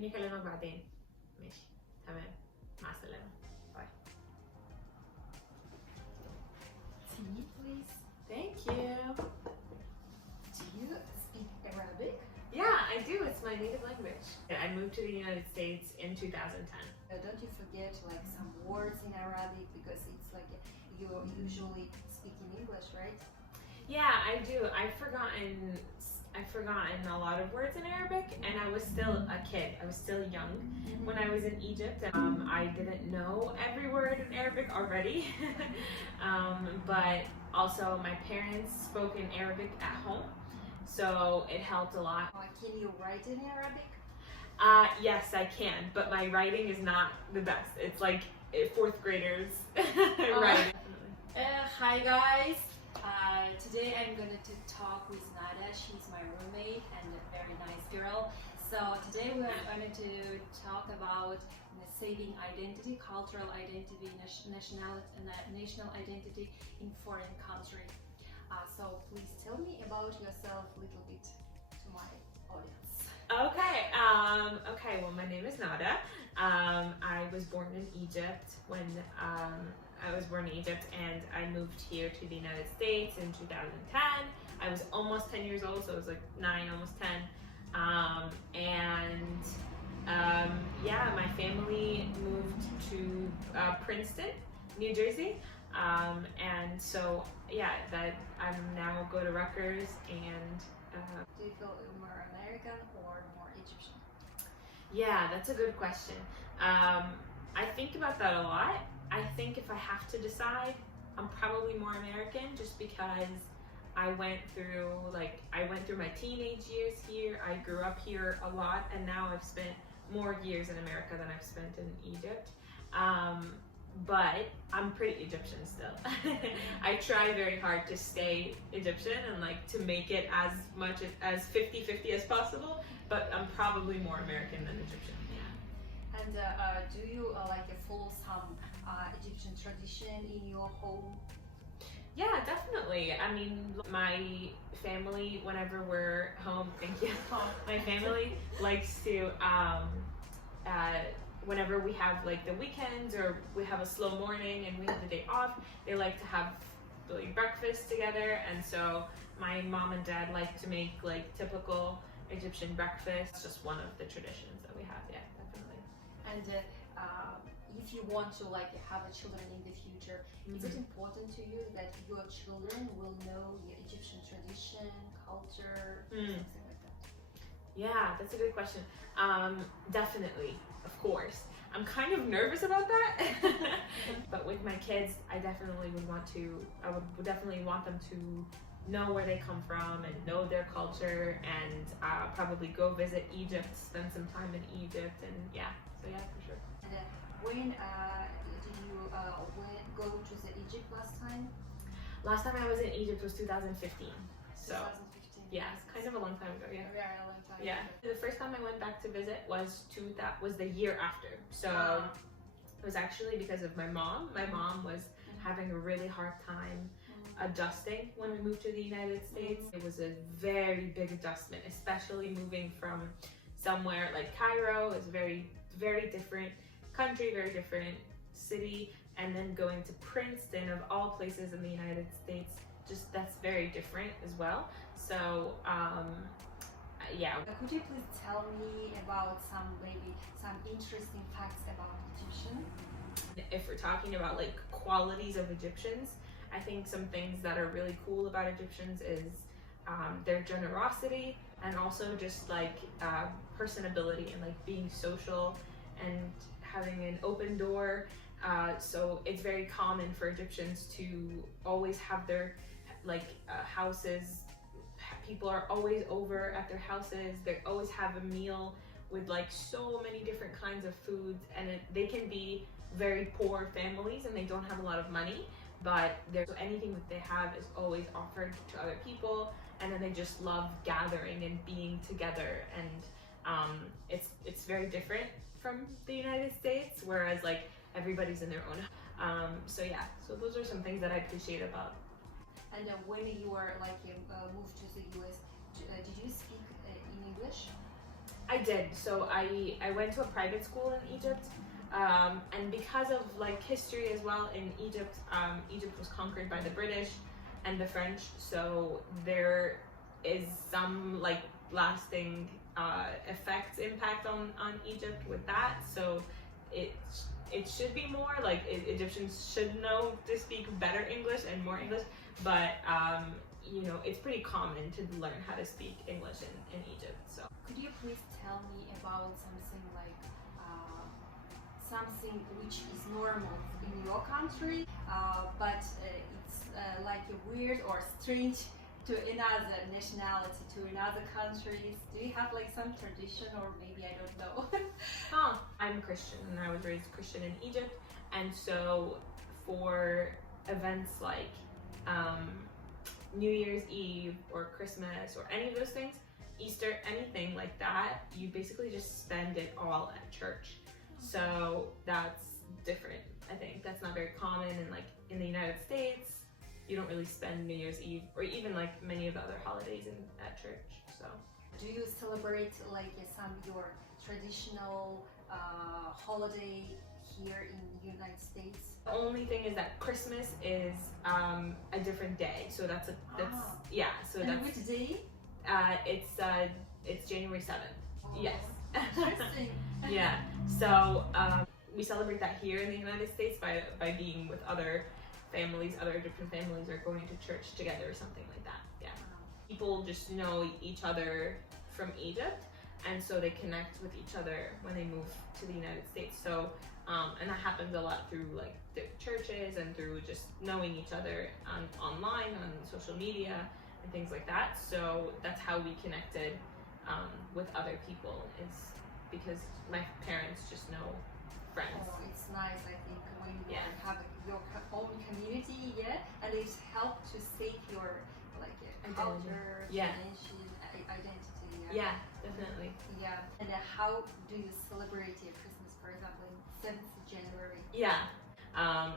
خليني اكلمك بعدين. ماشي تمام، مع السلامة. باي. Tea, please. Thank you. Do you speak Arabic? Yeah, I do. It's my native language. I moved to the United States in 2010. Don't you forget like some words in Arabic because it's like you usually speak in English, right? Yeah, I do. I've forgotten a lot of words in Arabic, and I was still a kid. I was still young when I was in Egypt. I didn't know every word in Arabic already, but also my parents spoke in Arabic at home, so it helped a lot. Can you write in Arabic? Yes, I can, but my writing is not the best. It's like fourth graders writing. Hi guys. Today I'm going to talk with Nada. She's my roommate and a very nice girl. So today we are going to talk about saving identity, cultural identity, national identity in foreign country. So please tell me about yourself a little bit to my audience. Okay, well, my name is Nada. I was born in Egypt and I moved here to the United States in 2010. I was almost 10 years old, so I was like 9, almost 10. Yeah, my family moved to Princeton, New Jersey. And so, yeah, that I'm now go to Rutgers and Do you feel more American or more Egyptian? yeah, that's a good question. I think about that a lot. I think if I have to decide, I'm probably more American just because I went through my teenage years here. I grew up here a lot, and now I've spent more years in America than I've spent in Egypt. But I'm pretty Egyptian still. I try very hard to stay Egyptian and like to make it as much as 50-50 as possible, but I'm probably more American than Egyptian. Yeah. And do you follow some Egyptian tradition in your home? Yeah, definitely. I mean, my family, whenever we're home, thank you. My family likes to, whenever we have like the weekends or we have a slow morning and we have the day off, they like to have like breakfast together. And so my mom and dad like to make like typical Egyptian breakfast. It's just one of the traditions that we have. Yeah, definitely. And if you want to have a children in the future, is it important to you that your children will know the Egyptian tradition, culture, something like that? Yeah, that's a good question. Definitely, of course. I'm kind of nervous about that, but with my kids, I would definitely want them to know where they come from and know their culture, and probably go visit Egypt, spend some time in Egypt, and yeah, so yeah, for sure. And when did you go to the Egypt last time? Last time I was in Egypt was 2015. So 2015. yeah, it's kind of a long time ago. Yeah. A very long time. Yeah. The first time I went back to visit was the year after. So it was actually because of my mom. My mom was having a really hard time adjusting when we moved to the United States. It was a very big adjustment, especially moving from somewhere like Cairo. It's very, very different country, very different city, and then going to Princeton, of all places in the United States, just that's very different as well. So yeah. Could you please tell me about some interesting facts about Egyptian? If we're talking about like qualities of Egyptians, I think some things that are really cool about Egyptians is their generosity, and also just like personability and like being social and having an open door. So it's very common for Egyptians to always have their houses. People are always over at their houses. They always have a meal with like so many different kinds of foods, and they can be very poor families and they don't have a lot of money, but so anything that they have is always offered to other people, and then they just love gathering and being together, and it's very different from the United States, whereas like everybody's in their own. So yeah, so those are some things that I appreciate about. And when you were moved to the US, did you speak in English? I did. So I went to a private school in Egypt, and because of like history as well in Egypt, Egypt was conquered by the British and the French. So there is some like lasting effects impact on Egypt with that. So it should be more like Egyptians should know to speak better English and more English, but you know, it's pretty common to learn how to speak English in Egypt. So Could you please tell me about something like something which is normal in your country, but it's like a weird or strange to another nationality, to another countries? Do you have like some tradition, or maybe I don't know? I'm Christian and I was raised Christian in Egypt, and so for events like New Year's Eve or Christmas or any of those things, Easter, anything like that, you basically just spend it all at church. So that's different. I think that's not very common in the United States. You don't really spend New Year's Eve or even like many of the other holidays at church. So Do you celebrate like some your traditional holiday here in the United States? the only thing is that Christmas is a different day. So that's yeah. So And that's which day? It's January 7th. Yes. Interesting. Yeah. So we celebrate that here in the United States by being with other families, other Egyptian families, or going to church together or something like that. Yeah. People just know each other from Egypt, and so they connect with each other when they move to the United States. So and that happens a lot through like the churches and through just knowing each other online, on social media and things like that. So that's how we connected with other people, is because my parents just know friends. Oh, it's nice, I think, when you Yeah. have your own community, yeah, and it helps to save your like culture, Yeah. tradition, identity. Yeah, definitely. Yeah. And how do you celebrate your Christmas, for example, in 7th January? Yeah.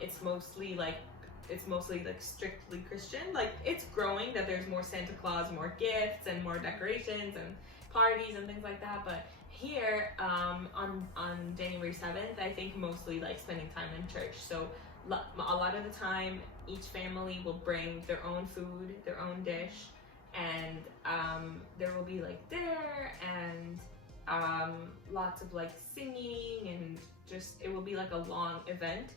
It's mostly like strictly Christian. Like it's growing that there's more Santa Claus, more gifts and more decorations and parties and things like that. But here on January 7th, I think mostly like spending time in church. So a lot of the time, each family will bring their own food, their own dish, and there will be like dinner and lots of like singing, and just it will be like a long event.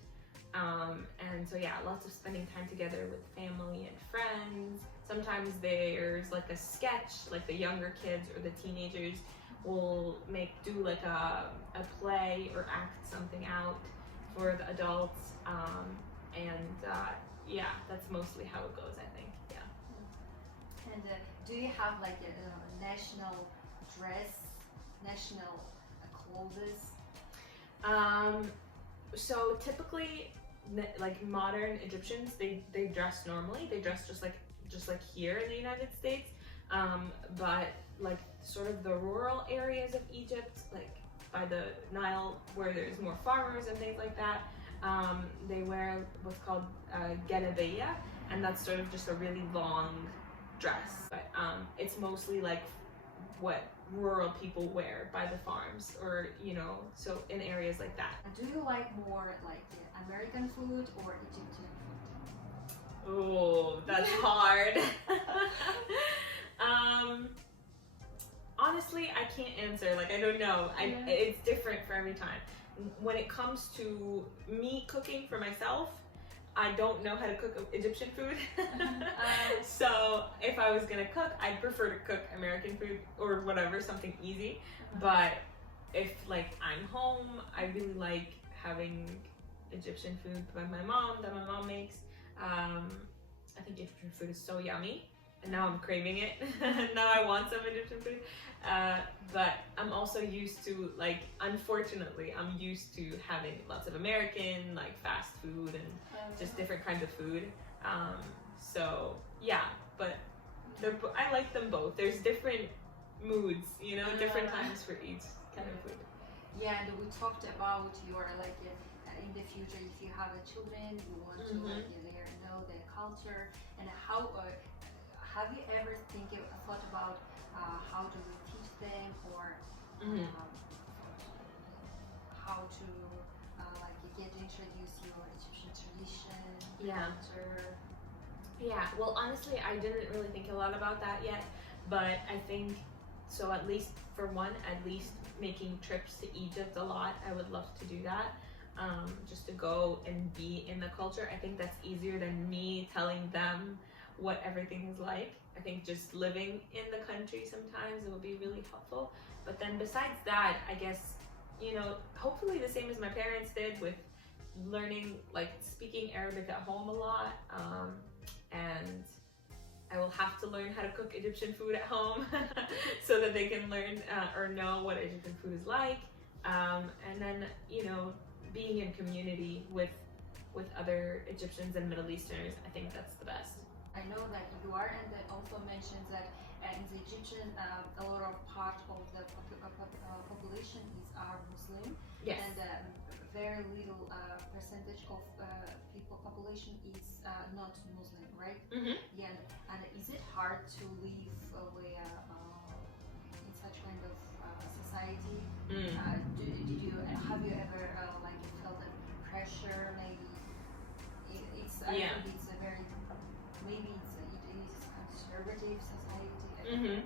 And so yeah, lots of spending time together with family and friends. Sometimes there's like a sketch, like the younger kids or the teenagers will do like a play or act something out for the adults. Yeah, that's mostly how it goes, I think. Yeah. And do you have like a national dress, national clothes? So typically, like modern Egyptians, they dress normally. They dress just like here in the United States. But like sort of the rural areas of Egypt, like by the Nile, where there's more farmers and things like that, they wear what's called galabeya, and that's sort of just a really long dress. But it's mostly like what rural people wear by the farms, or so in areas like that. Do you like more like American food or Egyptian food? Oh, that's hard. Honestly, I can't answer. Like, I don't know. It's different for every time. When it comes to me cooking for myself, I don't know how to cook Egyptian food. So if I was gonna cook, I'd prefer to cook American food or whatever, something easy. But if like I'm home, I really like having Egyptian food that my mom makes. I think Egyptian food is so yummy, and now I'm craving it. Now I want some Egyptian food. But I'm also used to, like, unfortunately, I'm used to having lots of American, like, fast food and just different kinds of food. So yeah, but I like them both. There's different moods, different times for each kind of food. Yeah, and we talked about your like in the future, if you have a children, you want to like know their culture, and how have you ever thought about how do we teach them, or Mhm. How to like get introduce your Egyptian tradition, Yeah. culture. Yeah, well, honestly, I didn't really think a lot about that yet, but I think so. At least for one, at least making trips to Egypt a lot, I would love to do that. Just to go and be in the culture. I think that's easier than me telling them what everything is like. I think just living in the country sometimes it would be really helpful. But then besides that, I guess, hopefully the same as my parents did with learning, like speaking Arabic at home a lot. And I will have to learn how to cook Egyptian food at home so that they can learn or know what Egyptian food is like. And then, being in community with other Egyptians and Middle Easterners, I think that's the best. I know that you are, and that also mentions that in the Egyptian, a lot of part of the population are Muslim, Yes. and very little percentage of population is not Muslim, right? Mm-hmm. Yeah, and is it hard to live in such kind of society? Mm. Have you ever like felt a pressure? Maybe I Yeah. think it's a very maybe it is conservative society. Mm-hmm.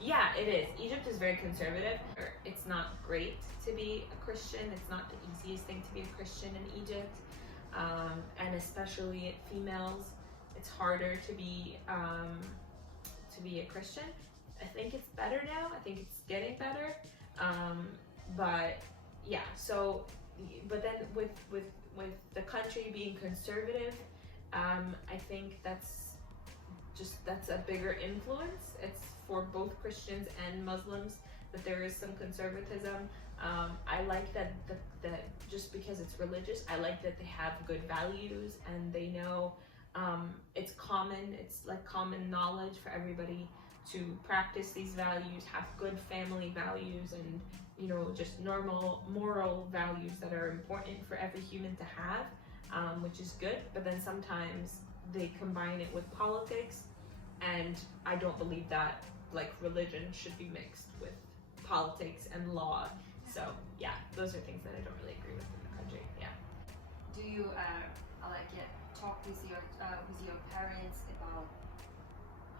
Yeah, it is. Egypt is very conservative. It's not great to be a Christian. It's not the easiest thing to be a Christian in Egypt, and especially females, it's harder to be a Christian. I think it's better now. I think it's getting better, but yeah. So, but then with the country being conservative, I think that's a bigger influence. It's for both Christians and Muslims that there is some conservatism. I like that just because it's religious, I like that they have good values and they know it's common. It's like common knowledge for everybody to practice these values, have good family values, and just normal moral values that are important for every human to have, which is good. But then sometimes they combine it with politics, and I don't believe that like religion should be mixed with politics and law. So yeah, those are things that I don't really agree with in the country. Yeah. Do you talk with your parents about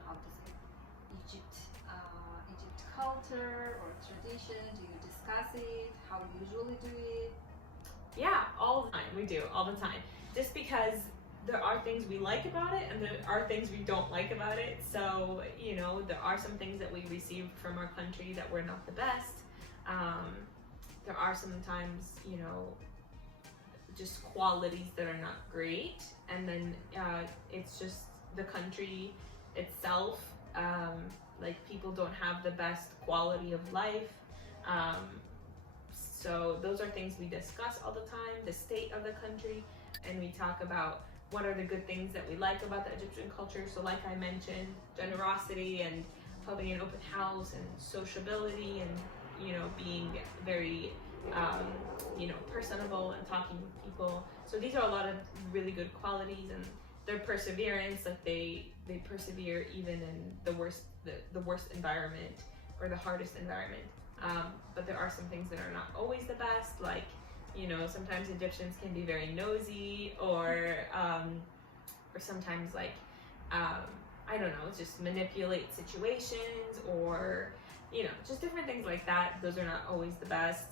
how to say Egypt culture or tradition? Do you discuss it? How you usually do it? Yeah, all the time. We do all the time. Just because there are things we like about it and there are things we don't like about it. So, there are some things that we received from our country that were not the best. There are sometimes, just qualities that are not great. And then it's just the country itself. Like people don't have the best quality of life. So those are things we discuss all the time, the state of the country, and we talk about what are the good things that we like about the Egyptian culture. So like I mentioned, generosity and having an open house and sociability and, being very, personable and talking with people. So these are a lot of really good qualities, and their perseverance, like they persevere even in the worst environment or the hardest environment. But there are some things that are not always the best, like, sometimes Egyptians can be very nosy, or sometimes like, I don't know, just manipulate situations, or, just different things like that. Those are not always the best.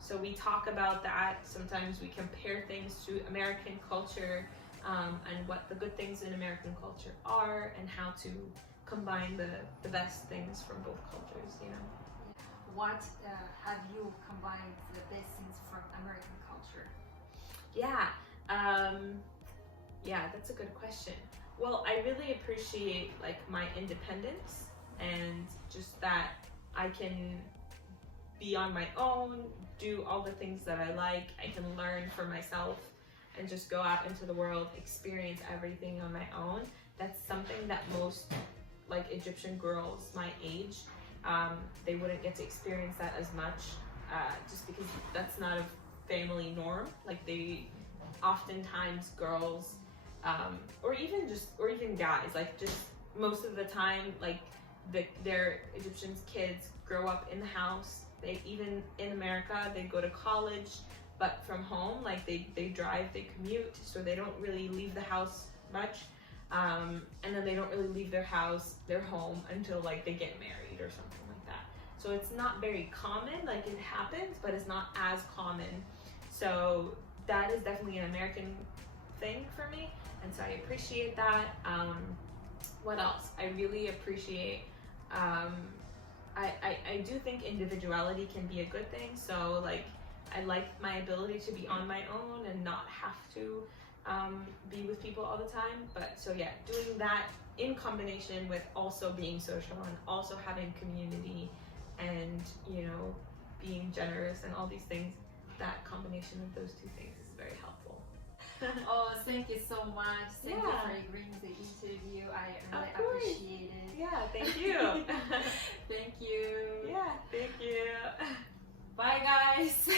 So we talk about that. Sometimes we compare things to American culture, and what the good things in American culture are, and how to combine the best things from both cultures. What have you combined the best things from American culture? Yeah, that's a good question. Well, I really appreciate like my independence, and just that I can be on my own, do all the things that I like. I can learn for myself and just go out into the world, experience everything on my own. That's something that most like Egyptian girls my age, they wouldn't get to experience that as much, just because that's not a family norm. Like they, oftentimes girls, or even guys, like just most of the time, like their Egyptians kids grow up in the house. They even in America they go to college, but from home, like they drive, they commute, so they don't really leave the house much. And then they don't really leave their house, their home, until like they get married or something like that. So it's not very common, like it happens, but it's not as common. So that is definitely an American thing for me, and so I appreciate that. What else? I really appreciate, I do think individuality can be a good thing. So like, I like my ability to be on my own and not have to be with people all the time. But so yeah, doing that in combination with also being social and also having community and, you know, being generous and all these things, that combination of those two things is very helpful. Oh, thank you so much. Thank you Yeah. for agreeing to the interview. I really Of course. appreciate it. Yeah, thank you. Thank you. Yeah, thank you. Bye, guys.